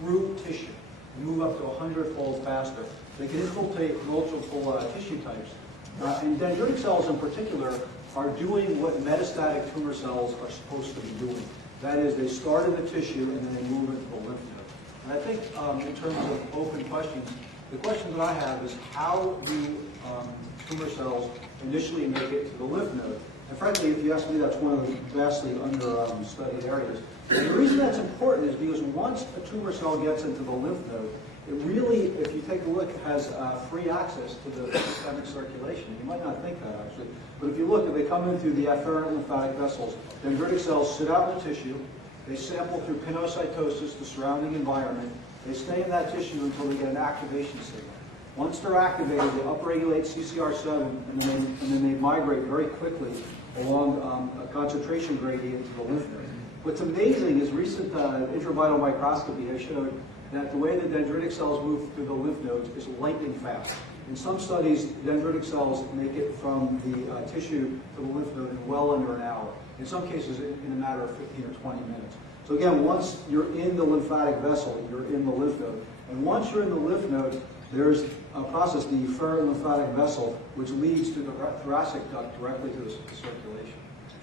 through tissue, move up to 100-fold faster. They can infiltrate multiple tissue types. And dendritic cells in particular are doing what metastatic tumor cells are supposed to be doing. That is, they start in the tissue and then they move into the lymph node. And I think in terms of open questions, the question that I have is how do tumor cells initially make it to the lymph node? And frankly, if you ask me, that's one of the vastly under-studied areas. And the reason that's important is because once a tumor cell gets into the lymph node, it really, if you take a look, has free access to the systemic circulation. You might not think that, actually. But if you look, if they come in through the afferent lymphatic vessels, dendritic cells sit out in the tissue. They sample through pinocytosis, the surrounding environment. They stay in that tissue until they get an activation signal. Once they're activated, they upregulate CCR7, and then they migrate very quickly along a concentration gradient to the lymph node. What's amazing is recent intravital microscopy has showed that the way the dendritic cells move through the lymph nodes is lightning fast. In some studies, dendritic cells make it from the tissue to the lymph node in well under an hour. In some cases, in a matter of 15 or 20 minutes. So again, once you're in the lymphatic vessel, you're in the lymph node. And once you're in the lymph node, there's a process, the efferent lymphatic vessel, which leads to the thoracic duct directly to the circulation.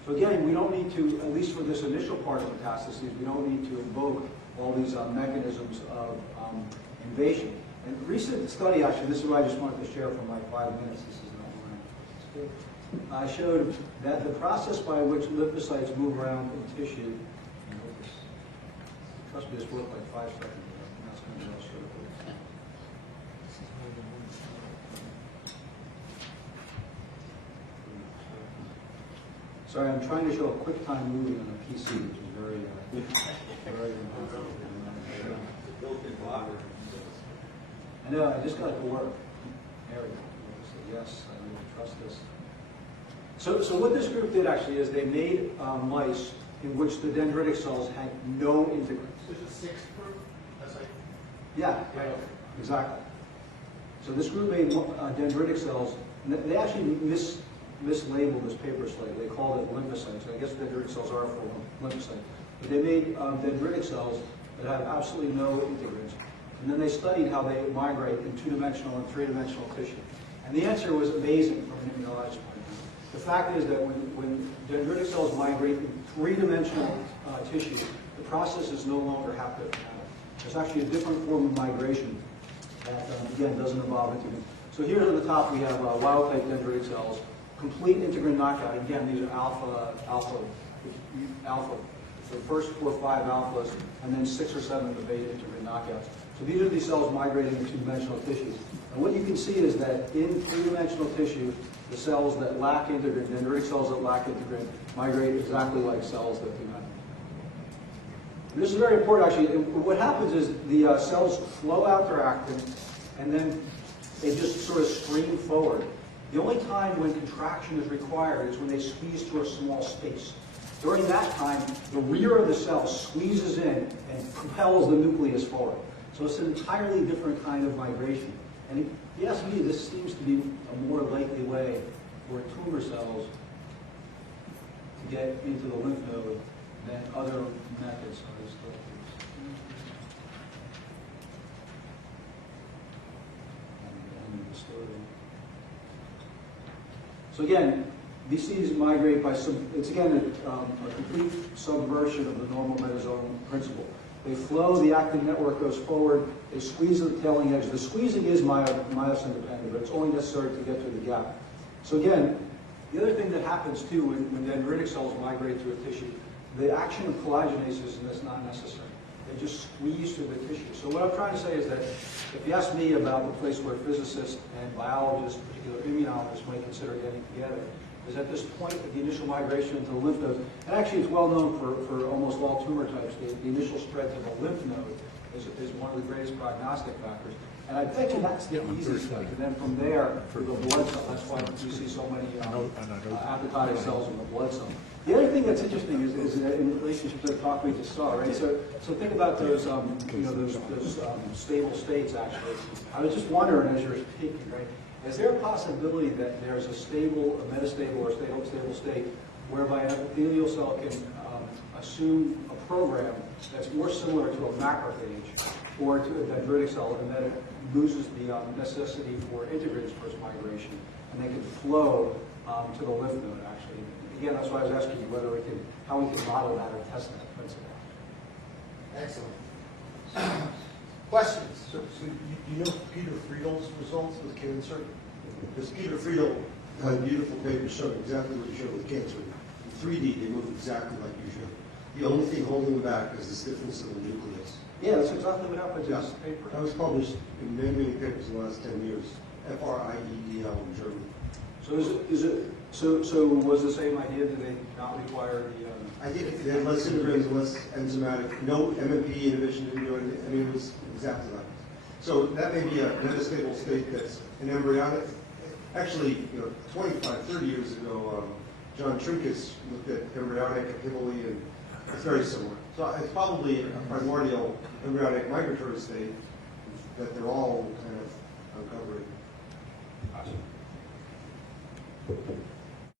So again, we don't need to, at least for this initial part of metastases, we don't need to invoke all these mechanisms of invasion. And recent study, actually, this is what I just wanted to share for my 5 minutes. This is not mine. I showed that the process by which lymphocytes move around in tissue, trust me, this worked like 5 seconds ago. That's going to be all straight up. Sorry, I'm trying to show a quick time movie on a PC, which is very, very important. I know, I just got it to work. There we go. So yes, I really trust this. So what this group did actually is they made mice in which the dendritic cells had no integrins. There's a sixth group? That's like... Yeah, exactly. So this group made dendritic cells, and they actually mislabeled this paper slate. They called it lymphocytes. I guess dendritic cells are for lymphocytes. But they made dendritic cells that have absolutely no integrins. And then they studied how they migrate in 2-dimensional and 3-dimensional tissue. And the answer was amazing from an immunologist point of view. The fact is that when dendritic cells migrate in 3-dimensional tissue, the process is no longer haptokinetic. There's actually a different form of migration that, again, doesn't involve integrin. So here at the top we have wild-type dendritic cells, complete integrin knockout. Again, these are alpha. The first 4 or 5 alphas, and then 6 or 7 of the beta integrin knockouts. So these are these cells migrating in 2-dimensional tissues. And what you can see is that in 3-dimensional tissue, the cells that lack integrin, dendritic cells that lack integrin, migrate exactly like cells that do not. And this is very important, actually. And what happens is the cells flow out their actin, and then they just sort of stream forward. The only time when contraction is required is when they squeeze through a small space. During that time, the rear of the cell squeezes in and propels the nucleus forward. So it's an entirely different kind of migration. And if you ask me, this seems to be a more likely way for tumor cells to get into the lymph node than other methods. So again, VCs migrate by it's again a complete subversion of the normal metazoal principle. They flow, the actin network goes forward, they squeeze the tailing edge. The squeezing is myosin dependent, but it's only necessary to get through the gap. So again, the other thing that happens too when dendritic cells migrate through a tissue, the action of collagenases is not necessary. They just squeeze through the tissue. So what I'm trying to say is that if you ask me about the place where physicists and biologists, particularly immunologists, might consider getting together, is at this point of the initial migration into the lymph node. And actually it's well known for almost all tumor types, the initial spread to the lymph node is one of the greatest prognostic factors. And I bet you that's the easiest thing. And then from there, for the blood cell, that's why you see so many apoptotic cells in the blood cell. The other thing that's interesting is in relationship to the talk we just saw, right? So think about those, those stable states. Actually, I was just wondering as you're speaking, right? Is there a possibility that there's a stable, a metastable, or stable state whereby an epithelial cell can assume a program that's more similar to a macrophage or to a dendritic cell, and that it loses the necessity for integrins post-migration, and they can flow to the lymph node, actually. Again, that's why I was asking you whether we can, how we can model that or test that principle. Excellent. Questions? So you know Peter Friedel's results with cancer? Because Peter Friedel had a beautiful paper showing exactly what you showed with cancer. In 3D, they move exactly like you showed. The only thing holding them back is the stiffness of the nucleus. Yeah, that's exactly what happened in Yeah. this paper. That was published in many, many papers in the last 10 years. Friedel in Germany. So was the same idea that they not require the? I think they had less integrins, less enzymatic, no MMP inhibition didn't do anything. I mean, it was exactly like this. So that may be a metastable state that's an embryonic. Actually, 25, 30 years ago, John Trinkus looked at embryonic activity, and it's very similar. So it's probably a primordial embryonic migratory state that they're all kind of